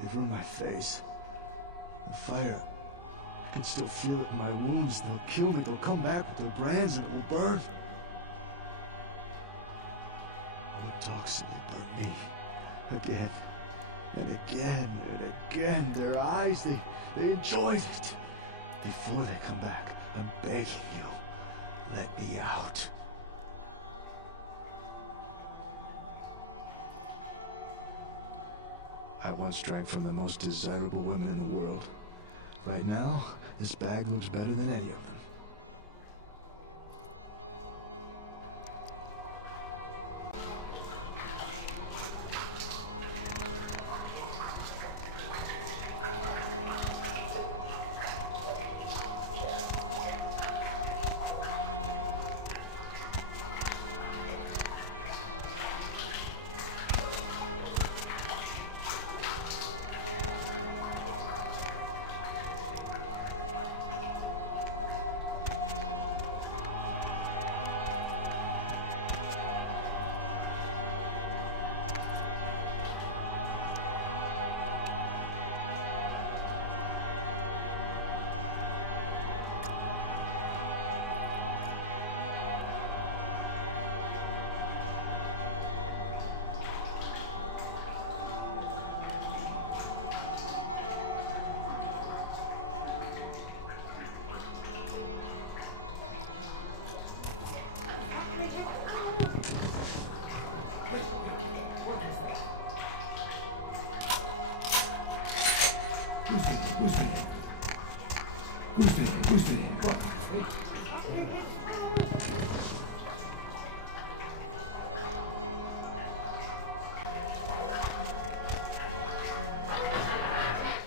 They've ruined my face. The fire, I can still feel it in my wounds. They'll kill me, they'll come back with their brands and it will burn. I would talk so they burn me. Again, and again, and again. Their eyes, they enjoyed it. Before they come back, I'm begging you, let me out. I once drank from the most desirable women in the world. Right now, this bag looks better than any of them. Who's there? What?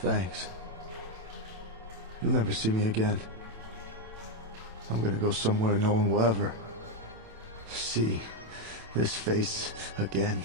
Thanks. You'll never see me again. I'm gonna go somewhere no one will ever see this face again.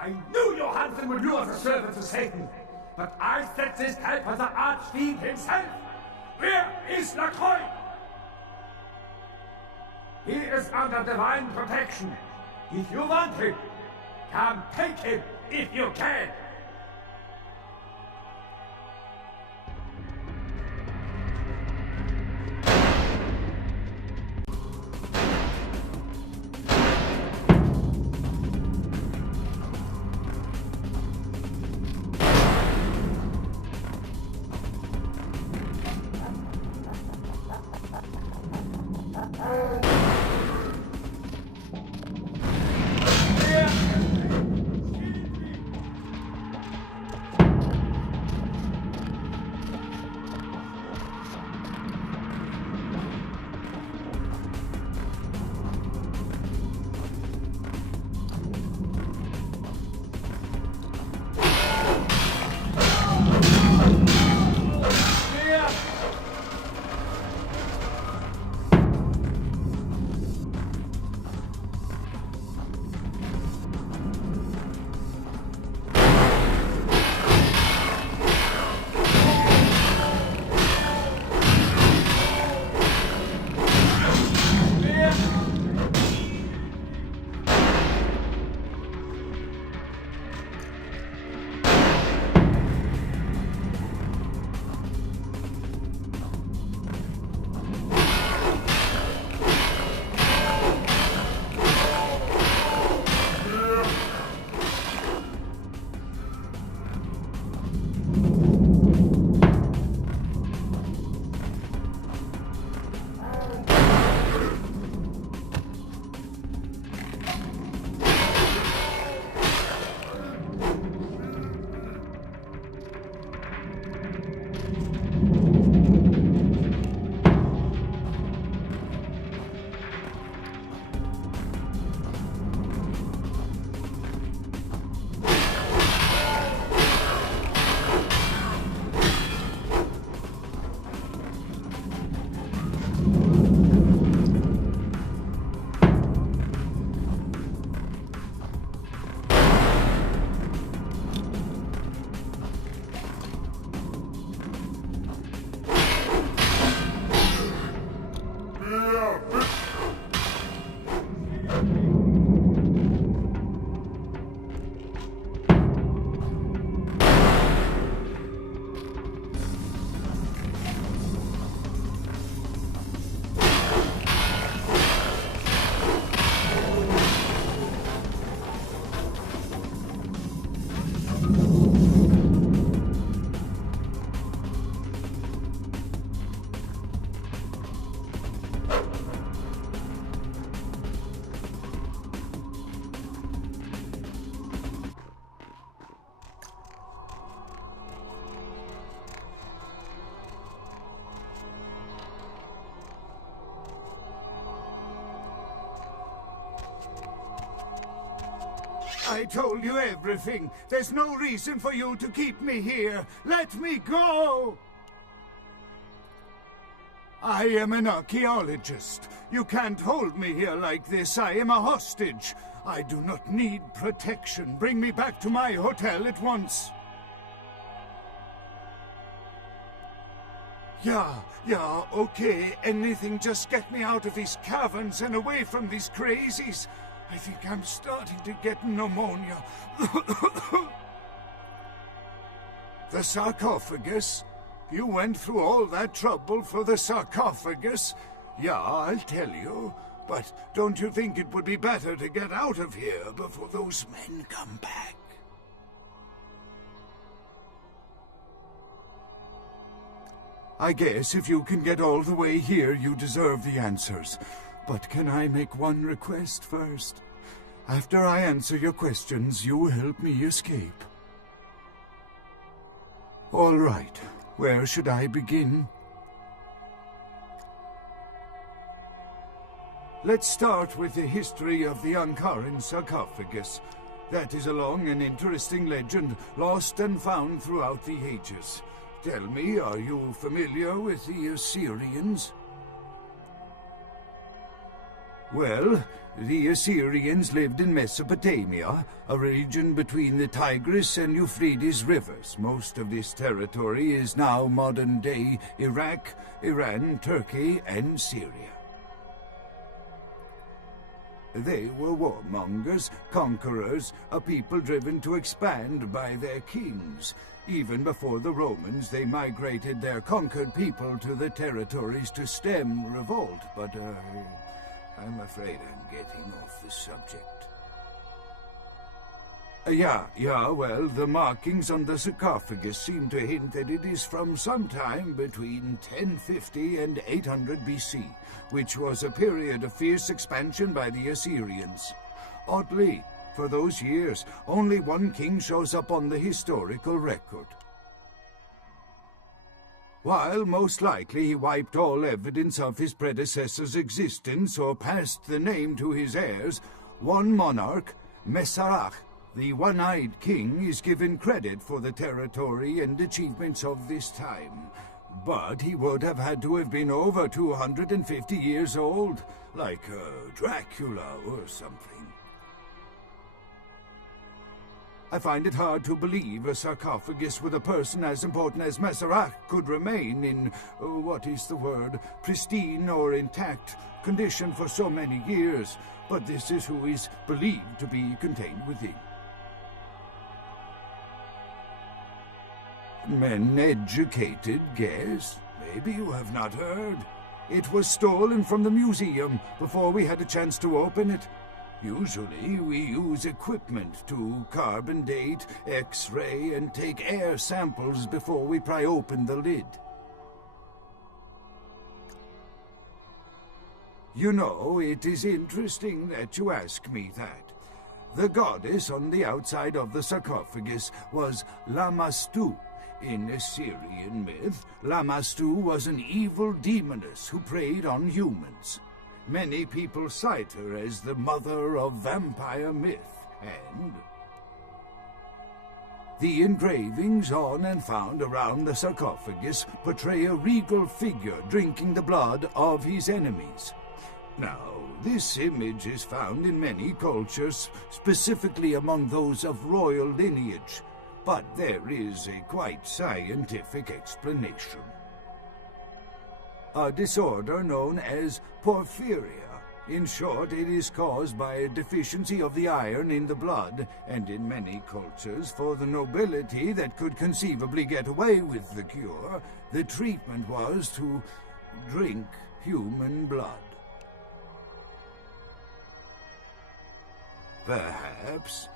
I knew Johansen would lure the servant to Satan, but I set this type for the Archfiend himself. Where is Lacroix? He is under divine protection. If you want him, come take him if you can. I told you everything. There's no reason for you to keep me here. Let me go! I am an archaeologist. You can't hold me here like this. I am a hostage. I do not need protection. Bring me back to my hotel at once. Yeah, okay. Anything, just get me out of these caverns and away from these crazies. I think I'm starting to get pneumonia. The sarcophagus? You went through all that trouble for the sarcophagus? Yeah, I'll tell you. But don't you think it would be better to get out of here before those men come back? I guess if you can get all the way here, you deserve the answers. But can I make one request first? After I answer your questions, you help me escape. All right. Where should I begin? Let's start with the history of the Ankaran sarcophagus. That is a long and interesting legend, lost and found throughout the ages. Tell me, are you familiar with the Assyrians? Well, the Assyrians lived in Mesopotamia, a region between the Tigris and Euphrates rivers. Most of this territory is now modern-day Iraq, Iran, Turkey, and Syria. They were warmongers, conquerors, a people driven to expand by their kings. Even before the Romans, they migrated their conquered people to the territories to stem revolt, but I'm afraid I'm getting off the subject. Well, the markings on the sarcophagus seem to hint that it is from sometime between 1050 and 800 BC, which was a period of fierce expansion by the Assyrians. Oddly, for those years, only one king shows up on the historical record. While most likely he wiped all evidence of his predecessor's existence or passed the name to his heirs, one monarch, Masquerade, the one-eyed king, is given credit for the territory and achievements of this time. But he would have had to have been over 250 years old, like Dracula or something. I find it hard to believe a sarcophagus with a person as important as Masquerade could remain in, pristine or intact condition for so many years, but this is who is believed to be contained within. Men educated guess? Maybe you have not heard. It was stolen from the museum before we had a chance to open it. Usually, we use equipment to carbon date, X-ray, and take air samples before we pry open the lid. You know, it is interesting that you ask me that. The goddess on the outside of the sarcophagus was Lamashtu. In Assyrian myth, Lamashtu was an evil demoness who preyed on humans. Many people cite her as the mother of vampire myth, and the engravings on and found around the sarcophagus portray a regal figure drinking the blood of his enemies. Now, this image is found in many cultures, specifically among those of royal lineage, but there is a quite scientific explanation. A disorder known as porphyria In short, it is caused by a deficiency of the iron in the blood, and in many cultures, for the nobility that could conceivably get away with the cure, the treatment was to drink human blood. Perhaps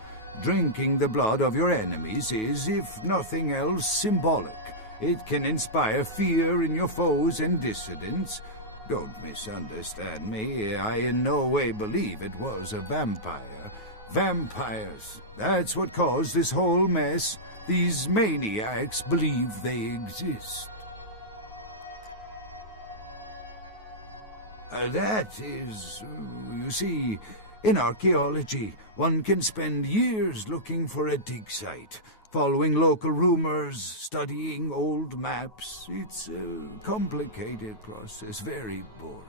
drinking the blood of your enemies is, if nothing else, symbolic. It can inspire fear in your foes and dissidents. Don't misunderstand me. I in no way believe it was a vampire. Vampires, that's what caused this whole mess. These maniacs believe they exist. That is, you see, in archaeology, one can spend years looking for a dig site, following local rumors, studying old maps. It's a complicated process, very boring.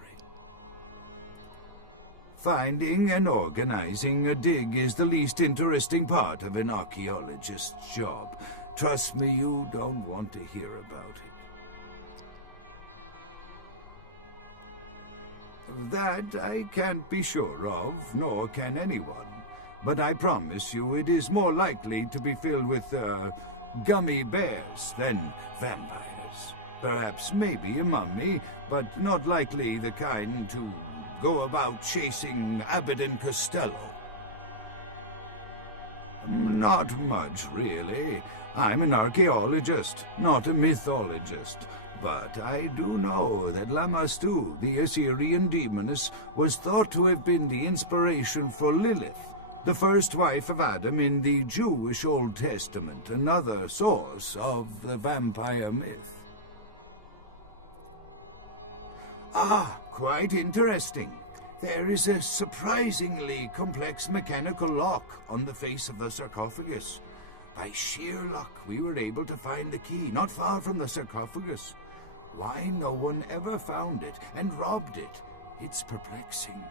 Finding and organizing a dig is the least interesting part of an archaeologist's job. Trust me, you don't want to hear about it. That I can't be sure of, nor can anyone. But I promise you it is more likely to be filled with, gummy bears than vampires. Perhaps maybe a mummy, but not likely the kind to go about chasing Abbott and Costello. Not much, really. I'm an archaeologist, not a mythologist. But I do know that Lamastu, the Assyrian demoness, was thought to have been the inspiration for Lilith, the first wife of Adam in the Jewish Old Testament, another source of the vampire myth. Ah, quite interesting. There is a surprisingly complex mechanical lock on the face of the sarcophagus. By sheer luck, we were able to find the key not far from the sarcophagus. Why no one ever found it and robbed it, it's perplexing.